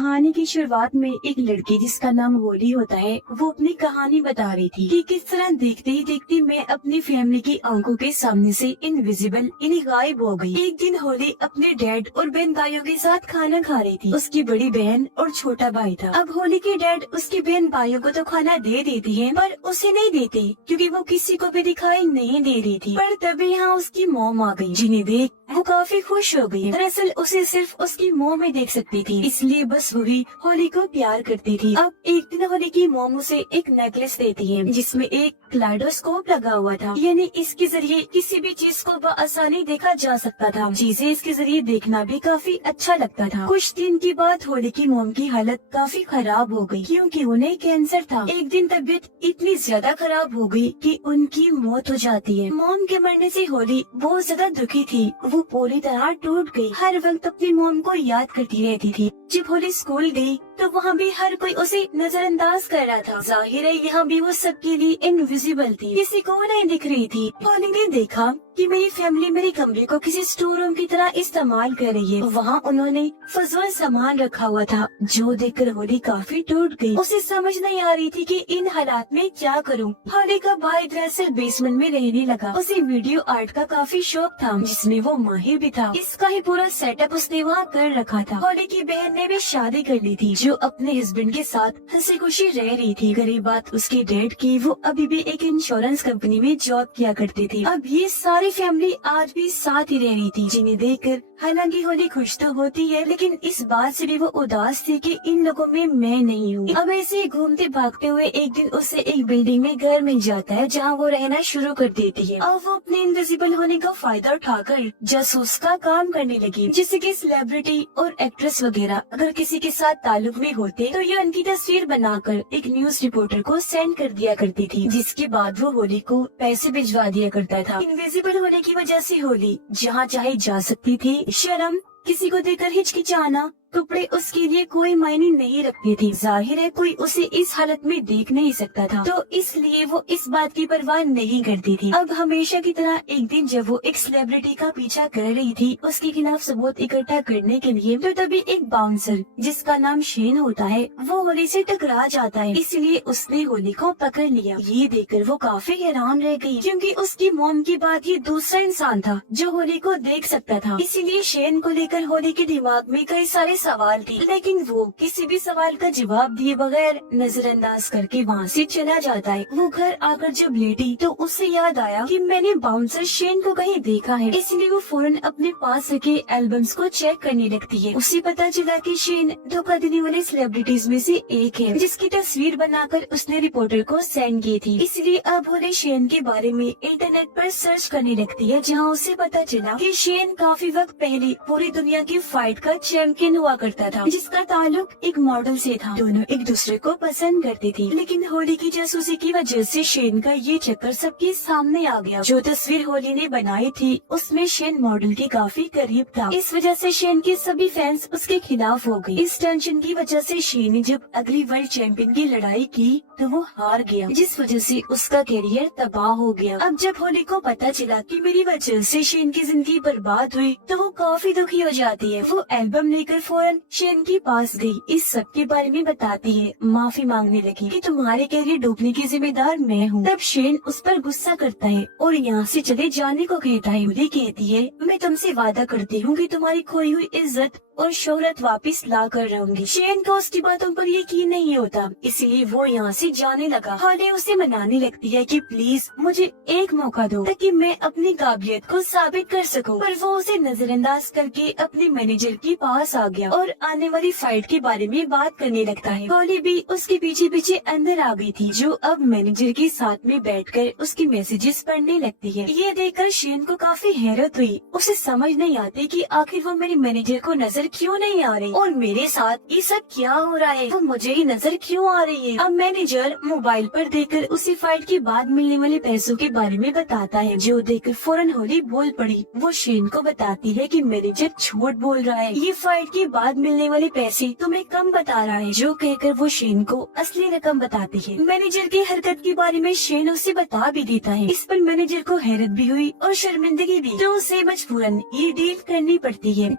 कहानी की शुरुआत में एक लड़की जिसका नाम होली होता है, वो अपनी कहानी बता रही थी कि किस तरह देखते ही देखते मैं अपनी फैमिली की आंखों के सामने से इनविजिबल गायब हो गई। एक दिन होली अपने डैड और बहन भाइयों के साथ खाना खा रही थी। उसकी बड़ी बहन और छोटा भाई था। अब होली के डैड उसकी बहन भाइयों को तो खाना दे देती है, पर उसे नहीं देते क्योंकि वो किसी को भी दिखाई नहीं दे रही थी। पर तभी यहाँ उसकी मॉम आ गई, जिन्हें देख वो काफी खुश हो गई। दरअसल उसे सिर्फ उसकी मॉम ही देख सकती थी, इसलिए बस वही होली को प्यार करती थी। अब एक दिन होली की मॉम उसे एक नेकलेस देती है जिसमें एक क्लाइडोस्कोप लगा हुआ था, यानी इसके जरिए किसी भी चीज को बआसानी देखा जा सकता था। चीजें इसके जरिए देखना भी काफी अच्छा लगता था। कुछ दिन के बाद होली की मॉम की हालत काफी खराब हो गई क्योंकि उन्हें कैंसर था। एक दिन तबीयत इतनी ज्यादा खराब हो गई कि उनकी मौत हो जाती है। मॉम के मरने से होली बहुत ज्यादा दुखी थी। वो पूरी तरह टूट गई। हर वक्त अपनी मॉम को याद करती रहती थी। जब होली स्कूल गई तो वहाँ भी हर कोई उसे नजरअंदाज कर रहा था। जाहिर है यहाँ भी वो सबके लिए इनविजिबल थी, किसी को नहीं दिख रही थी। होली ने देखा कि मेरी फैमिली मेरे कमरे को किसी स्टोर रूम की तरह इस्तेमाल कर रही है। वहाँ उन्होंने फजूल सामान रखा हुआ था, जो देखकर होली काफी टूट गई। उसे समझ नहीं आ रही थी कि इन हालात में क्या करूँ। होली का भाई दरअसल बेसमेंट में रहने लगा। उसे वीडियो आर्ट का काफी शौक था, जिसमें वो माहिर भी था। इसका ही पूरा सेटअप उसने वहाँ कर रखा था। होली की बहन ने भी शादी कर ली थी, जो अपने हस्बैंड के साथ हंसी खुशी रह रही थी। गरीब बात उसके डैड की, वो अभी भी एक इंश्योरेंस कंपनी में जॉब किया करती थी। अब ये सारी फैमिली आज भी साथ ही रह रही थी, जिन्हें देखकर हालांकि होली खुश तो होती है, लेकिन इस बात से भी वो उदास थी कि इन लोगों में मैं नहीं हूँ। अब ऐसे ही घूमते भागते हुए एक दिन उसे एक बिल्डिंग में घर मिल जाता है, जहाँ वो रहना शुरू कर देती है। अब वो अपने इनविजिबल होने का फायदा उठाकर जासूस का काम करने लगी, जिससे कि सेलिब्रिटी और एक्ट्रेस वगैरह अगर किसी के साथ ताल्लुक में होते तो ये उनकी तस्वीर बनाकर एक न्यूज रिपोर्टर को सेंड कर दिया करती थी, जिसके बाद वो होली को पैसे भिजवा दिया करता था। इनविजिबल होने की वजह से होली जहाँ चाहे जा सकती थी। शर्म, किसी को देखकर हिचकिचाना, कपड़े उसके लिए कोई मायने नहीं रखती थी। जाहिर है कोई उसे इस हालत में देख नहीं सकता था, तो इसलिए वो इस बात की परवाह नहीं करती थी। अब हमेशा की तरह एक दिन जब वो एक सेलिब्रिटी का पीछा कर रही थी उसके खिलाफ सबूत इकट्ठा करने के लिए, तो तभी एक बाउंसर जिसका नाम शेन होता है वो होली से टकरा जाता है, इसलिए उसने होली को पकड़ लिया। ये देखकर वो काफी हैरान रह गई क्योंकि उसकी मॉम की बात ये दूसरा इंसान था जो होली को देख सकता था। इसीलिए शेन को लेकर होली के दिमाग में कई सारे सवाल थी, लेकिन वो किसी भी सवाल का जवाब दिए बगैर नजरअंदाज करके वहाँ से चला जाता है। वो घर आकर जब लेटी तो उसे याद आया कि मैंने बाउंसर शेन को कहीं देखा है, इसलिए वो फौरन अपने पास रखे एल्बम्स को चेक करने लगती है। उसे पता चला कि शेन धोखा देने वाले सेलिब्रिटीज में से एक है, जिसकी तस्वीर बनाकर उसने रिपोर्टर को सेंड की थी। इसलिए अब होली शेन के बारे में इंटरनेट पर सर्च करने लगती है, जहाँ उसे पता चला कि शेन काफी वक्त पहले पूरी दुनिया की फाइट का चैंपियन हुआ करता था, जिसका ताल्लुक एक मॉडल से था। दोनों एक दूसरे को पसंद करती थी, लेकिन होली की जासूसी की वजह से शेन का ये चक्कर सबके सामने आ गया। जो तस्वीर होली ने बनाई थी उसमें शेन मॉडल के काफी करीब था। इस वजह से शेन के सभी फैंस उसके खिलाफ हो गए। इस टेंशन की वजह से शेन ने जब अगली वर्ल्ड चैंपियन की लड़ाई की तो वो हार गया, जिस वजह से उसका कैरियर तबाह हो गया। अब जब होली को पता चला कि मेरी वजह से शेन की जिंदगी बर्बाद हुई तो वो काफी दुखी हो जाती है। वो एल्बम लेकर फौरन शेन के पास गई, इस सब के बारे में बताती है, माफी मांगने लगी कि तुम्हारे कैरियर डूबने की जिम्मेदार मैं हूँ। तब शेन उस पर गुस्सा करता है और यहाँ से चले जाने को कहता है। होली कहती है, मैं तुमसे वादा करती हूँ कि तुम्हारी खोई हुई इज्जत और शोहरत वापस ला कर रहूंगी। शेन को उसकी बातों पर यकीन नहीं होता, इसलिए वो यहाँ से जाने लगा। होली उसे मनाने लगती है कि प्लीज मुझे एक मौका दो ताकि मैं अपनी काबिलियत को साबित कर सकूं। पर वो उसे नजरअंदाज करके अपने मैनेजर के पास आ गया और आने वाली फाइट के बारे में बात करने लगता है। होली भी उसके पीछे पीछे अंदर आ गई थी, जो अब मैनेजर के साथ में बैठकर उसकी मैसेजेस पढ़ने लगती है। ये देखकर शेन को काफी हैरत हुई। उसे समझ नहीं आती कि आखिर वो मेरे मैनेजर को नजर क्यों नहीं आ रही और मेरे साथ ये सब क्या हो रहा है, वो मुझे ही नजर क्यों आ रही है। अब मैनेजर मोबाइल पर देखकर उसी फाइट के बाद मिलने वाले पैसों के बारे में बताता है, जो देखकर फौरन होली बोल पड़ी। वो शेन को बताती है कि मैनेजर झूठ बोल रहा है, ये फाइट के बाद मिलने वाले पैसे तुम्हें कम बता रहा है। जो कहकर वो शेन को असली रकम बताती है। मैनेजर की हरकत के बारे में शेन उसे बता भी देता है। इस पर मैनेजर को हैरत भी हुई और शर्मिंदगी भी, तो उसे मजबूरन ये डील करनी पड़ती है।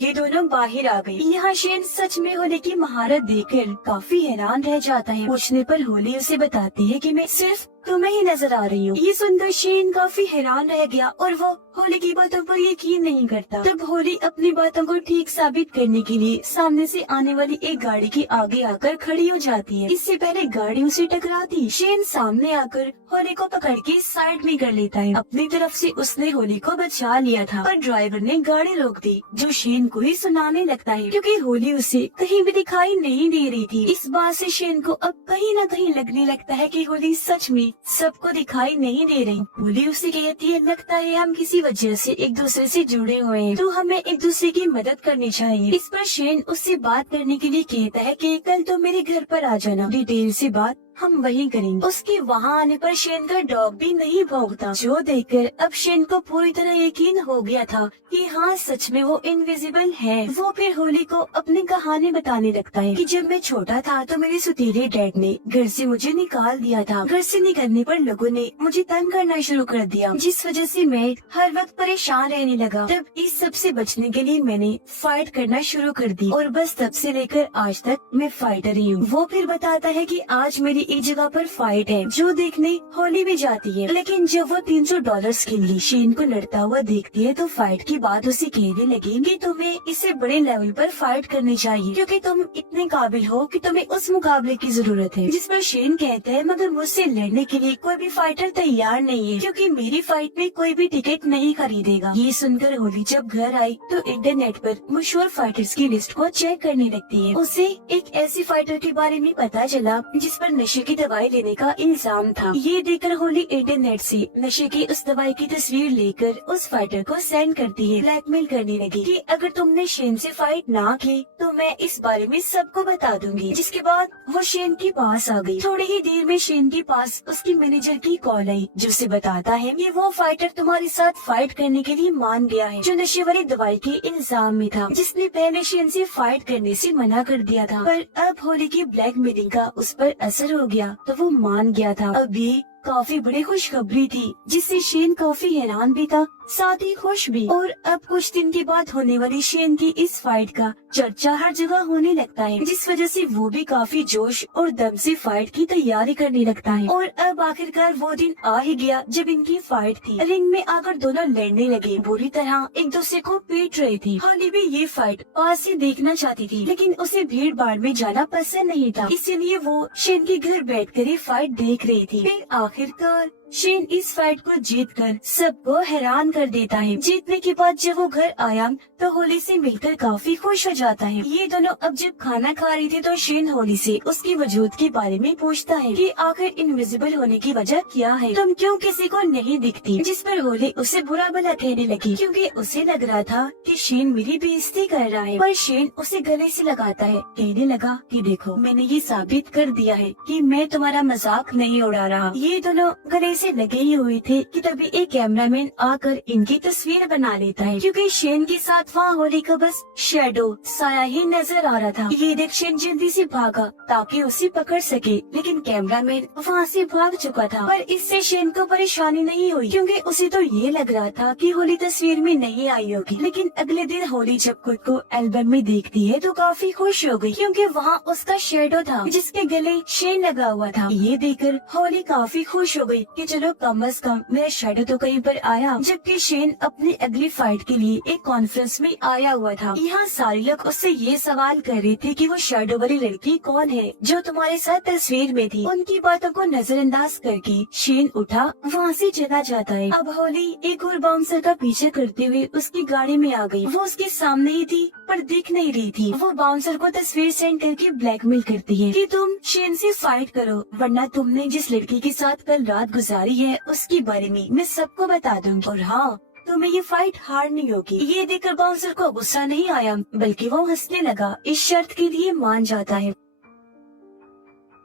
ये दोनों बाहर आ गए। यहाँ शेन सच में होली की महारत देखकर काफी हैरान रह जाता है। पूछने पर होली उसे बताती है कि मैं सिर्फ तुम्हें ही नजर आ रही हूँ। ये सुनकर शेन काफी हैरान रह गया और वो होली की बातों पर यकीन नहीं करता। तब होली अपनी बातों को ठीक साबित करने के लिए सामने से आने वाली एक गाड़ी के आगे आकर खड़ी हो जाती है। इससे पहले गाड़ी उसे टकराती, शेन सामने आकर होली को पकड़ के साइड में कर लेता है। अपनी तरफ से उसने होली को बचा लिया था, पर ड्राइवर ने गाड़ी रोक दी, जो शेन को ही सुनाने लगता है क्योंकि होली उसे कहीं भी दिखाई नहीं दे रही थी। इस बात से शेन को अब कहीं न कहीं लगने लगता है कि होली सच में सबको दिखाई नहीं दे रही। होली उसे कहती है, लगता है हम किसी वजह से एक दूसरे से जुड़े हुए हैं, तो हमें एक दूसरे की मदद करनी चाहिए। इस पर शेन उससे बात करने के लिए कहता है कि कल तो मेरे घर पर आ जाना, डिटेल से बात हम वहीं करेंगे। उसके वहाँ आने पर शेन का डॉग भी नहीं भौंकता, जो देखकर अब शेन को पूरी तरह यकीन हो गया था कि हाँ सच में वो इनविजिबल है। वो फिर होली को अपनी कहानी बताने लगता है कि जब मैं छोटा था तो मेरे सुतीले डैड ने घर से मुझे निकाल दिया था। घर से निकलने पर लोगों ने मुझे तंग करना शुरू कर दिया, जिस वजह से मैं हर वक्त परेशान रहने लगा। तब इस सब से बचने के लिए मैंने फाइट करना शुरू कर दी और बस तब से लेकर आज तक मैं फाइटर ही हूँ। वो फिर बताता है कि आज मेरी एक जगह पर फाइट है, जो देखने होली भी जाती है। लेकिन जब वो $300 के लिए शेन को लड़ता हुआ देखती है तो फाइट की बात उसे कहने लगी कि तुम्हें इससे बड़े लेवल पर फाइट करनी चाहिए, क्योंकि तुम इतने काबिल हो कि तुम्हें उस मुकाबले की जरूरत है। जिस पर शेन कहता है, मगर मुझसे लड़ने के लिए कोई भी फाइटर तैयार नहीं है, क्योंकि मेरी फाइट में कोई भी टिकट नहीं खरीदेगा। ये सुनकर होली जब घर आई तो इंटरनेट पर मशहूर फाइटर्स की लिस्ट को चेक करने लगती है। उसे एक ऐसी फाइटर के बारे में पता चला जिस पर नशे की दवाई लेने का इल्जाम था। ये देखकर होली इंटरनेट से नशे की उस दवाई की तस्वीर लेकर उस फाइटर को सेंड करती है। ब्लैकमेल करने लगी कि अगर तुमने शेन से फाइट ना की तो मैं इस बारे में सबको बता दूंगी। जिसके बाद वो शेन के पास आ गई। थोड़ी ही देर में शेन के पास उसकी मैनेजर की कॉल आई, जो उसे बताता है कि वो फाइटर तुम्हारे साथ फाइट करने के लिए मान गया है, जो नशे वाली दवाई के इल्जाम में था, जिसने पहले शेन से फाइट करने से मना कर दिया था। पर अब होली की ब्लैकमेलिंग का उस पर असर हो गया तो वो मान गया था। अब ये काफी बड़ी खुशखबरी थी, जिससे शेन काफी हैरान भी था, साथ ही खुश भी। और अब कुछ दिन के बाद होने वाली शेन की इस फाइट का चर्चा हर जगह होने लगता है, जिस वजह से वो भी काफी जोश और दम से फाइट की तैयारी करने लगता है। और अब आखिरकार वो दिन आ ही गया जब इनकी फाइट थी। रिंग में आकर दोनों लड़ने लगे, बुरी तरह एक दूसरे को पीट रहे थे। होली भी ये फाइट पास से देखना चाहती थी, लेकिन उसे भीड़ भाड़ में जाना पसंद नहीं था, इसीलिए वो शेन के घर बैठकर ही फाइट देख रही थी। फिर आखिरकार शेन इस फाइट को जीतकर सबको हैरान कर देता है। जीतने के बाद जब वो घर आया तो होली से मिलकर काफी खुश हो जाता है। ये दोनों अब जब खाना खा रही थी तो शेन होली से उसकी वजूद के बारे में पूछता है कि आखिर इनविजिबल होने की वजह क्या है, तुम क्यों किसी को नहीं दिखती। जिस पर होली उसे बुरा भला कहने लगी, क्योंकि उसे लग रहा था कि शेन मेरी बेइज्जती कर रहा है। पर शेन उसे गले से लगाता है, कहने लगा कि देखो मैंने ये साबित कर दिया है कि मैं तुम्हारा मजाक नहीं उड़ा रहा। ये दोनों गले से लगे ही हुए थे कि तभी एक कैमरामैन आकर इनकी तस्वीर बना लेता है, क्योंकि शेन के साथ वहाँ होली का बस शैडो साया ही नजर आ रहा था। ये देख शेन जल्दी से भागा ताकि उसे पकड़ सके, लेकिन कैमरामैन वहाँ से भाग चुका था। पर इससे शेन को परेशानी नहीं हुई, क्योंकि उसे तो ये लग रहा था कि होली तस्वीर में नहीं आई होगी। लेकिन अगले दिन होली जब खुद को एल्बम में देखती है तो काफी खुश हो गई, क्योंकि वहाँ उसका शैडो था जिसके गले शेन लगा हुआ था। ये देखकर होली काफी खुश हो गई कि चलो कम अज कम मेरा शैडो तो कहीं पर आया। जबकि शेन अपनी अगली फाइट के लिए एक कॉन्फ्रेंस में आया हुआ था। यहाँ सारे लोग उससे ये सवाल कर रहे थे कि वो शैडो वाली लड़की कौन है जो तुम्हारे साथ तस्वीर में थी। उनकी बातों को नजरअंदाज करके शेन उठा वहाँ से चला जाता है। अब होली एक और बाउंसर का पीछे करते हुए उसकी गाड़ी में आ गई। वो उसके सामने ही थी पर दिख नहीं रही थी। वो बाउंसर को तस्वीर सेंड करके ब्लैकमेल करती है कि तुम शेन से फाइट करो, वरना तुमने जिस लड़की के साथ कल रात गुजारी है उसके बारे में मैं सबको बता दूंगी, और हाँ तुम्हें ये फाइट हारनी होगी। ये देखकर बाउंसर को गुस्सा नहीं आया, बल्कि वो हंसने लगा। इस शर्त के लिए मान जाता है।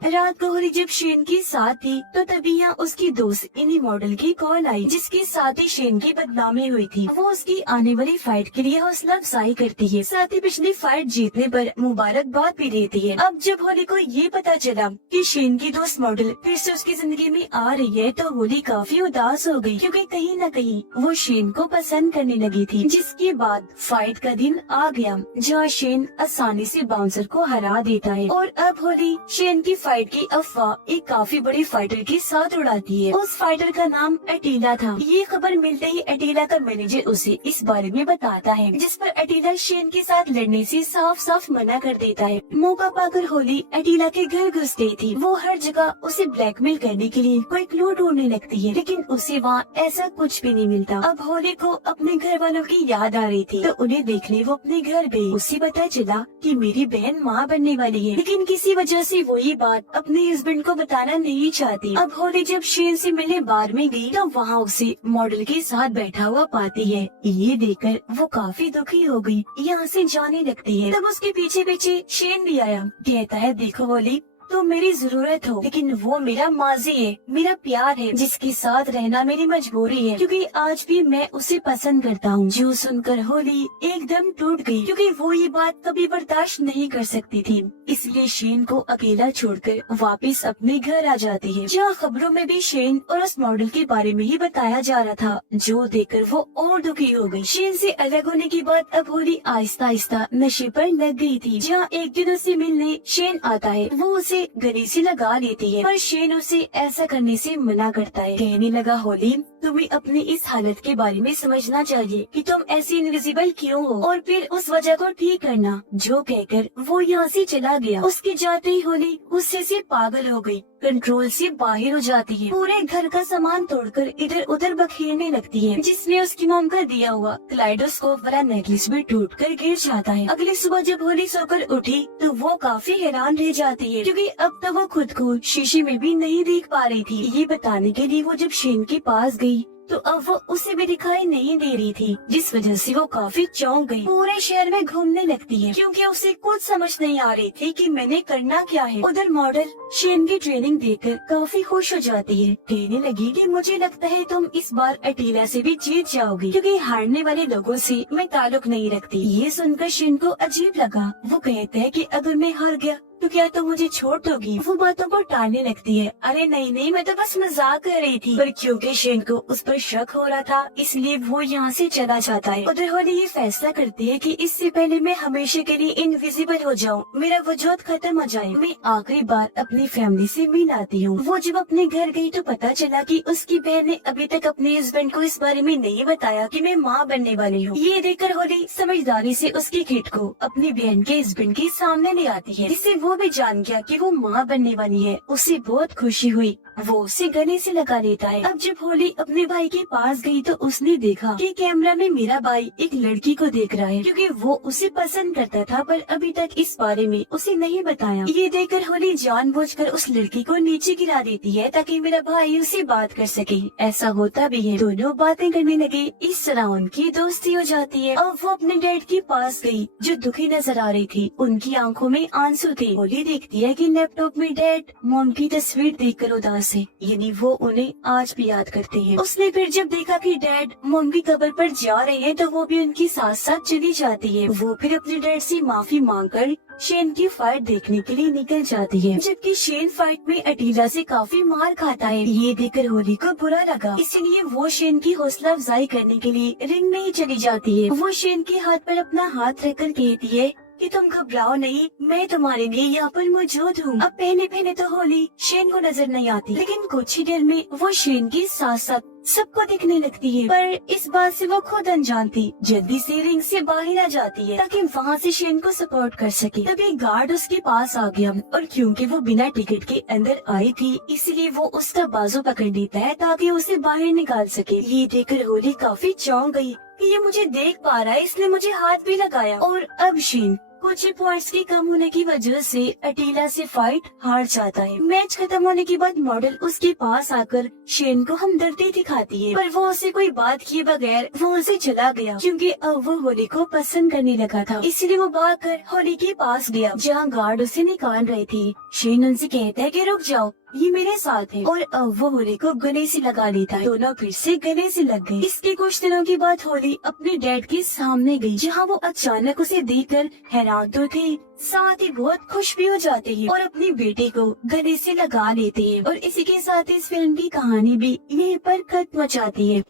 रात को होली जब शेन के साथ थी तो तभी यहाँ उसकी दोस्त इन्हीं मॉडल की कॉल आई, जिसके साथ ही शेन की बदनामी हुई थी। वो उसकी आने वाली फाइट के लिए हौसला अफजाई करती है, साथ ही पिछली फाइट जीतने पर मुबारकबाद भी देती है। अब जब होली को ये पता चला कि शेन की दोस्त मॉडल फिर से उसकी जिंदगी में आ रही है तो होली काफी उदास हो गई, क्योंकि कहीं न कहीं वो शेन को पसंद करने लगी थी। जिसके बाद फाइट का दिन आ गया जहाँ शेन आसानी से बाउंसर को हरा देता है और अब होली शेन की फाइट की अफवाह एक काफी बड़ी फाइटर के साथ उड़ाती है। उस फाइटर का नाम अटीला था। ये खबर मिलते ही अटीला का मैनेजर उसे इस बारे में बताता है, जिस पर अटीला शेन के साथ लड़ने से साफ साफ मना कर देता है। मौका पाकर होली अटीला के घर घुस गई थी। वो हर जगह उसे ब्लैकमेल करने के लिए कोई क्लू ढूंढने लगती है, लेकिन उसे वहाँ ऐसा कुछ भी नहीं मिलता। अब होली को अपने घर वालों की याद आ रही थी तो उन्हें देखने वो अपने घर गई। उसे पता चला कि मेरी बहन माँ बनने वाली है, लेकिन किसी वजह से वो ये बात अपने हस्बैंड को बताना नहीं चाहती। अब होली जब शेन से मिलने बार में गई तो वहाँ उसे मॉडल के साथ बैठा हुआ पाती है। ये देखकर वो काफी दुखी हो गई, यहाँ से जाने लगती है। तब उसके पीछे पीछे शेन भी आया, कहता है देखो होली तो मेरी जरूरत हो, लेकिन वो मेरा माजी है, मेरा प्यार है, जिसके साथ रहना मेरी मजबूरी है, क्योंकि आज भी मैं उसे पसंद करता हूँ। जो सुनकर होली एकदम टूट गई, क्योंकि वो ये बात कभी बर्दाश्त नहीं कर सकती थी। इसलिए शेन को अकेला छोड़कर वापस अपने घर आ जाती है, जहाँ खबरों में भी शेन और उस मॉडल के बारे में ही बताया जा रहा था, जो देखकर वो और दुखी हो गई। शेन से अलग होने के बाद अब होली आहिस्ता आहिस्ता नशे पर लग गई थी, जहाँ एक दिन उसे मिलने शेन आता है। वो उसे गले से लगा लेती है, पर शेन उसे ऐसा करने से मना करता है। कहने लगा होली तुम्हें अपनी इस हालत के बारे में समझना चाहिए कि तुम ऐसी इनविजिबल क्यों हो, और फिर उस वजह को ठीक करना। जो कहकर वो यहाँ से चला गया। उसके जाते ही होली गुस्से से पागल हो गई, कंट्रोल से बाहर हो जाती है, पूरे घर का सामान तोड़कर इधर उधर बखेरने लगती है, जिसमें उसकी मॉम का दिया हुआ क्लाइडोस्कोप वाला नेकलेस भी टूटकर गिर जाता है। अगली सुबह जब होली सोकर उठी तो वो काफी हैरान रह जाती है, क्योंकि अब तक वो खुद को शीशे में भी नहीं देख पा रही थी। ये बताने के लिए वो जब शेन के पास गई तो अब वो उसे भी दिखाई नहीं दे रही थी, जिस वजह से वो काफी चौंक गई। पूरे शहर में घूमने लगती है, क्योंकि उसे कुछ समझ नहीं आ रही थी कि मैंने करना क्या है। उधर मॉडल शेन की ट्रेनिंग देखकर काफी खुश हो जाती है, कहने लगी कि मुझे लगता है तुम इस बार अटीला से भी जीत जाओगी, क्योंकि हारने वाले लोगों से मैं ताल्लुक नहीं रखती। ये सुनकर शेन को अजीब लगा। वो कहते हैं कि अगर मैं हार गया तो क्या तुम मुझे छोड़ दोगी? वो बातों को टालने लगती है। अरे नहीं नहीं, मैं तो बस मजाक कर रही थी। पर क्योंकि शेन को उस पर शक हो रहा था, इसलिए वो यहाँ से चला जाता है। उधर होली ये फैसला करती है कि इससे पहले मैं हमेशा के लिए इनविजिबल हो जाऊँ, मेरा वजूद खत्म हो जाए, मैं आखिरी बार अपनी फैमिली से मिल आती हूँ। वो जब अपने घर गई तो पता चला कि उसकी बहन ने अभी तक अपने हस्बैंड को इस बारे में नहीं बताया कि मैं माँ बनने वाली हूँ। ये देखकर होली समझदारी से उसकी किट को अपनी बहन के हस्बैंड के सामने ले आती है, जिससे वो भी जान गया कि वो माँ बनने वाली है। उसे बहुत खुशी हुई, वो उसे गले से लगा लेता है। अब जब होली अपने भाई के पास गई तो उसने देखा कि कैमरा में मेरा भाई एक लड़की को देख रहा है, क्योंकि वो उसे पसंद करता था, पर अभी तक इस बारे में उसे नहीं बताया। ये देखकर होली जानबूझकर उस लड़की को नीचे गिरा देती है ताकि मेरा भाई उसे बात कर सके। ऐसा होता भी है, दोनों बातें करने लगे। इस तरह उनकी दोस्ती हो जाती है। अब वो अपने डैड के पास गई, जो दुखी नजर आ रही थी। उनकी आंखों में आंसू थे। होली देखती है कि लैपटॉप में डैड मॉम की तस्वीर देखकर उदास है, यानी वो उन्हें आज भी याद करते हैं। उसने फिर जब देखा कि डैड मॉम की कब्र पर जा रहे हैं तो वो भी उनके साथ साथ चली जाती है। वो फिर अपने डैड से माफी मांगकर शेन की फाइट देखने के लिए निकल जाती है, जबकि शेन फाइट में अटीला से काफी मार खाता है। ये देखकर होली को बुरा लगा, इसलिए वो शेन की हौसला अफजाई करने के लिए रिंग में ही चली जाती है। वो शेन के हाथ पर अपना हाथ रखकर कहती है कि तुम घबराओ नहीं, मैं तुम्हारे लिए यहाँ पर मौजूद हूँ। अब पहले पहले तो होली शेन को नजर नहीं आती, लेकिन कुछ ही देर में वो शेन के साथ साथ सबको दिखने लगती है। पर इस बात से वो खुद अनजान थी, जल्दी से रिंग से बाहर आ जाती है ताकि वहाँ से शेन को सपोर्ट कर सके। तभी गार्ड उसके पास आ गया, और क्योंकि वो बिना टिकट के अंदर आई थी, इसलिए वो उसका बाजू पकड़ लेता है ताकि उसे बाहर निकाल सके। ये देखकर होली काफी चौंक गई कि ये मुझे देख पा रहा है, इसलिए मुझे हाथ भी लगाया। और अब शेन कुछ पॉइंट्स की कम होने की वजह से अटीला से फाइट हार जाता है। मैच खत्म होने के बाद मॉडल उसके पास आकर शेन को हमदर्दी दिखाती है, पर वो उसे कोई बात किए बगैर वो उसे चला गया, क्योंकि अब वो होली को पसंद करने लगा था। इसलिए वो भागकर होली के पास गया जहाँ गार्ड उसे निकाल रहे थे। शेन उनसे कहता है कि रुक जाओ, ये मेरे साथ है, और अब वो होली को गले से लगा लेता है। दोनों फिर से गले से लग गए। इसके कुछ दिनों के बाद होली अपने डैड के सामने गई, जहाँ वो अचानक उसे देखकर हैरान तो थे, साथ ही बहुत खुश भी हो जाते हैं और अपनी बेटे को गले से लगा लेते हैं। और इसी के साथ इस फिल्म की कहानी भी यहीं पर खत्म हो जाती है।